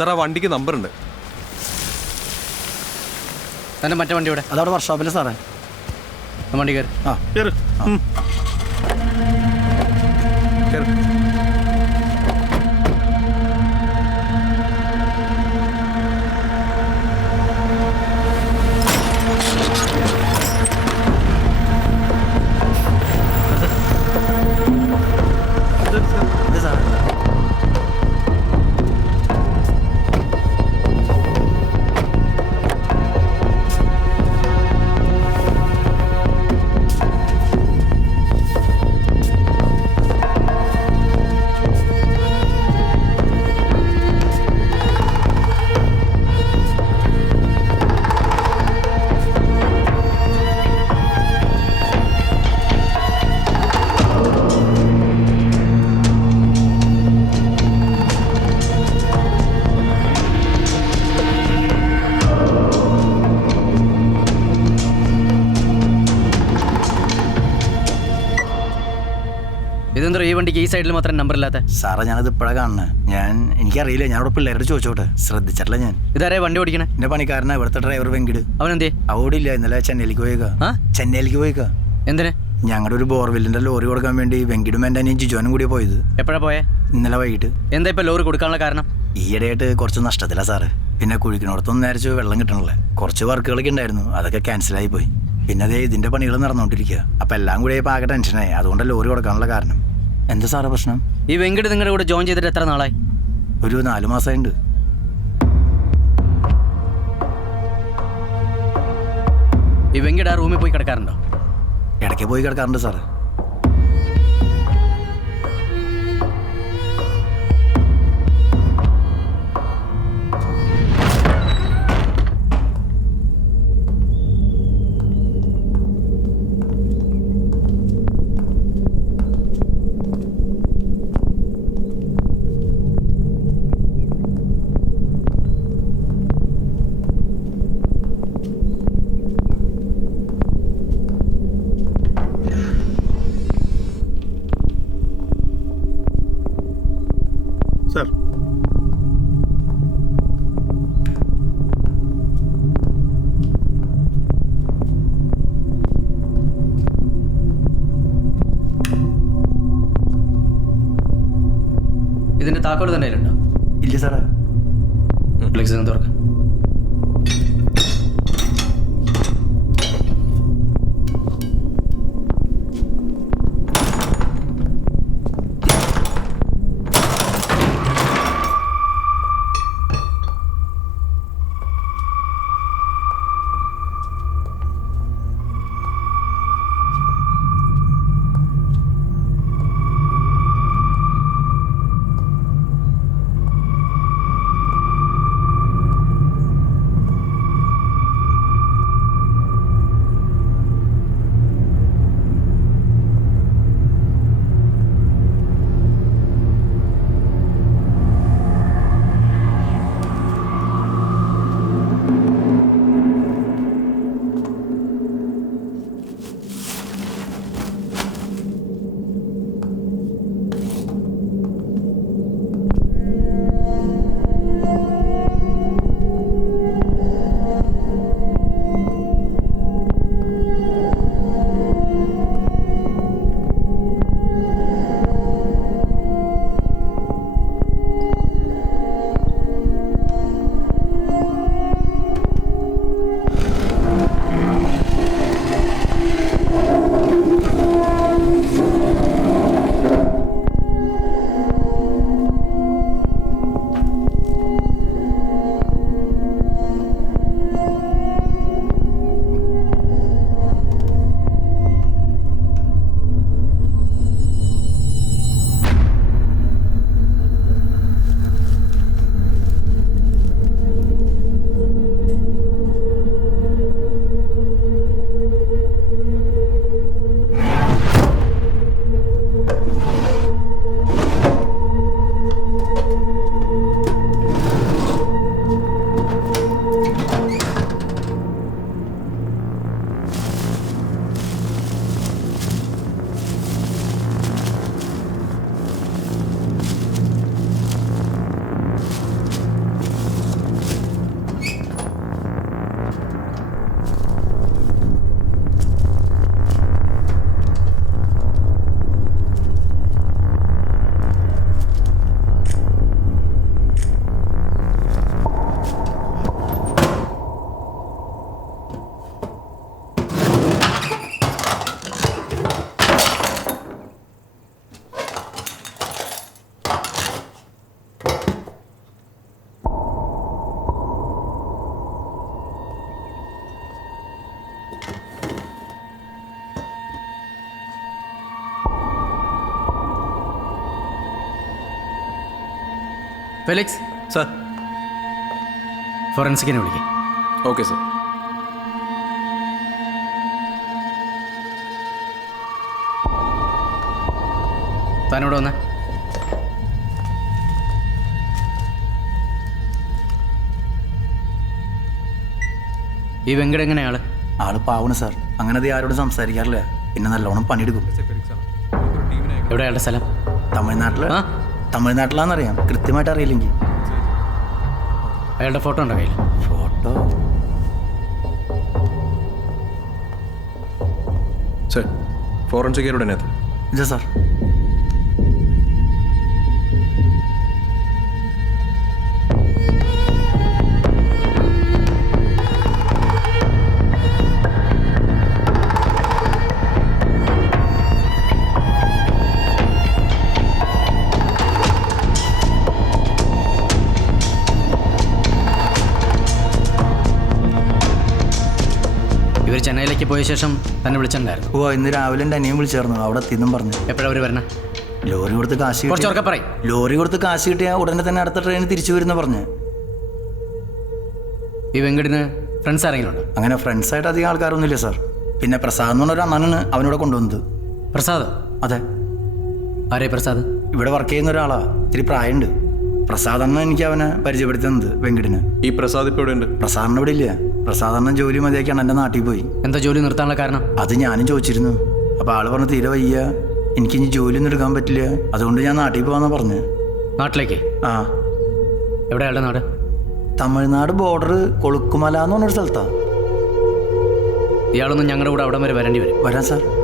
Sir ആ വണ്ടിക്ക് നമ്പറുണ്ട്. തന്നെ മറ്റേ വണ്ടി ഇവിടെ അതവിടെ വർക്ക്ഷോപ്പിൽ സാറേ. വണ്ടി കയറി. ആ കയറി. ഇത് സാറേ. ഇതെന്തോ ഈ വണ്ടിക്ക് ഈ സൈഡിൽ മാത്രം നമ്പർ ഇല്ലാത്ത? സാറേ ഞാനത് ഇപ്പോഴാണ് കാണുന്നത്. എനിക്കറിയില്ല. ഞാനവിടെ പിള്ളേരോട് ചോദിച്ചോട്ടെ, ശ്രദ്ധിച്ചിട്ടില്ല ഞാൻ. ഇതാരേ വണ്ടി ഓടിക്കണേ? എന്റെ പണിക്കാരനാ, ഇവിടുത്തെ ഡ്രൈവർ വെങ്കിട്. അവനെന്തേ? അവിടില്ല, ഇന്നലെ ചെന്നൈയിലേക്ക് പോയേക്കാ. എന്തിന്? ഞങ്ങളുടെ ഒരു ബോർവെല്ലിന്റെ ലോറി കൊടുക്കാൻ വേണ്ടി വെങ്കിടും എൻ്റെ അനിയൻ ജിജോനും കൂടി പോയത്. എപ്പോഴാ പോയേ? ഇന്നലെ വൈകിട്ട്. എന്താ ഇപ്പൊ ലോറി കൊടുക്കാനുള്ള കാരണം? ഈയിടെയായിട്ട് കുറച്ച് നഷ്ടത്തില്ല സാറ്. പിന്നെ കുഴിക്കണോടത്തൊന്നും നേരിച്ച് വെള്ളം കിട്ടണല്ലേ. കുറച്ച് വർക്കുകളൊക്കെ ഉണ്ടായിരുന്നു, അതൊക്കെ ക്യാൻസലായി പോയി. പിന്നെ അതേ ഇതിന്റെ പണികൾ നടന്നുകൊണ്ടിരിക്കുക. അപ്പൊ എല്ലാം കൂടി ആകെ ടെൻഷനായി. അതുകൊണ്ട് ലോറി കൊടുക്കാനുള്ള കാരണം. എന്താ സാറേ പ്രശ്നം? ഈ വെങ്കിട് നിങ്ങളുടെ കൂടെ ജോയിൻ ചെയ്തിട്ട് എത്ര നാളായി? ഒരു 4 മാസമായിട്ടുണ്ട്. ഈ വെങ്കിട് ആ റൂമിൽ പോയി കിടക്കാറുണ്ടോ? ഇടയ്ക്ക് പോയി കിടക്കാറുണ്ട് സാറേ. സാർ ഇതിന്റെ താക്കോൽ തന്നെ ഉണ്ടോ? ഇല്ല സാറേ. ഫ്ലെക്സ് തുറക്കാം. Felix, sir. ഫോറൻസിക്കിനെ വിളിക്കാം. Okay sir. താനോട് വന്നേ. ഈ വെങ്കട് എങ്ങനെയാള്? ആള് പാവണ് സാർ. അങ്ങനെ അത് ആരോടും സംസാരിക്കാറില്ല. പിന്നെ നല്ലോണം പണിയെടുക്കും. എവിടെ അയാളുടെ സ്ഥലം? തമിഴ്നാട്ടില്. ആ, തമിഴ്നാട്ടിലാണെന്നറിയാം, കൃത്യമായിട്ട് അറിയില്ലെങ്കിൽ. അയാളുടെ ഫോട്ടോ ഉണ്ടോ കയ്യിൽ? ഫോട്ടോ സാർ, ഫോറൻസിക്കാരുടെ അതിനകത്ത്. ഇല്ല സാർ. ഇവർ ചെന്നൈയിലേക്ക് പോയ ശേഷം തന്നെ വിളിച്ചിട്ടുണ്ടായിരുന്നു. ഓ, ഇന്ന് രാവിലെ എൻ്റെ അനിയൻ വിളിച്ചായിരുന്നു. അവിടെ എത്തിയെന്നും പറഞ്ഞു. എപ്പോഴാണ് അവർ വരണേ? ലോറി കൊടുത്ത് കാശ് കുറച്ച് കിട്ടി- ഉറക്കെ പറയും. ലോറി കൊടുത്ത് കാശ് കിട്ടിയാൽ ഉടനെ തന്നെ അടുത്ത ട്രെയിൻ തിരിച്ചു വരുന്ന പറഞ്ഞു. ഈ വെങ്കടിന് ഫ്രണ്ട്സ് ആരെങ്കിലും ഉണ്ടോ? അങ്ങനെ ഫ്രണ്ട്സായിട്ട് അധികം ആൾക്കാരൊന്നുമില്ല സാർ. പിന്നെ പ്രസാദ് എന്ന് പറഞ്ഞൊരു അണ്ണനാണ് അവനോട് കൊണ്ടുവന്നത്. പ്രസാദ്? അതെ, ആരേ പ്രസാദ്? ഇവിടെ വർക്ക് ചെയ്യുന്ന ഒരാളാ. ഇത്തിരി പ്രായമുണ്ട്. പ്രസാദ് അണ്ണൻ എനിക്ക് അവനെ പരിചയപ്പെടുത്തുന്നത് വെങ്കടിന്. ഈ പ്രസാദ് ഇപ്പോൾ ഇവിടെ ഉണ്ട്? പ്രസാദ് ഇവിടെ ഇല്ല. പ്രസാദ് അണ്ണൻ ജോലി മതിയാക്കിയാണ് എൻ്റെ നാട്ടിൽ പോയി. എന്താ ജോലി നിർത്താനുള്ള കാരണം? അത് ഞാനും ചോദിച്ചിരുന്നു. അപ്പോൾ ആള് പറഞ്ഞു തീരെ വയ്യ, എനിക്കിനി ജോലിയൊന്നും എടുക്കാൻ പറ്റില്ല, അതുകൊണ്ട് ഞാൻ നാട്ടിൽ പോകാമെന്നാണ് പറഞ്ഞു. നാട്ടിലേക്ക്? ആ, എവിടെ അയാളുടെ നാട്? തമിഴ്നാട് ബോർഡർ കൊളുക്കുമല എന്ന് പറഞ്ഞൊരു സ്ഥലത്താണ്. ഇയാളൊന്നും ഞങ്ങളുടെ കൂടെ അവിടം വരെ വരേണ്ടി വരും. വരാം സാർ.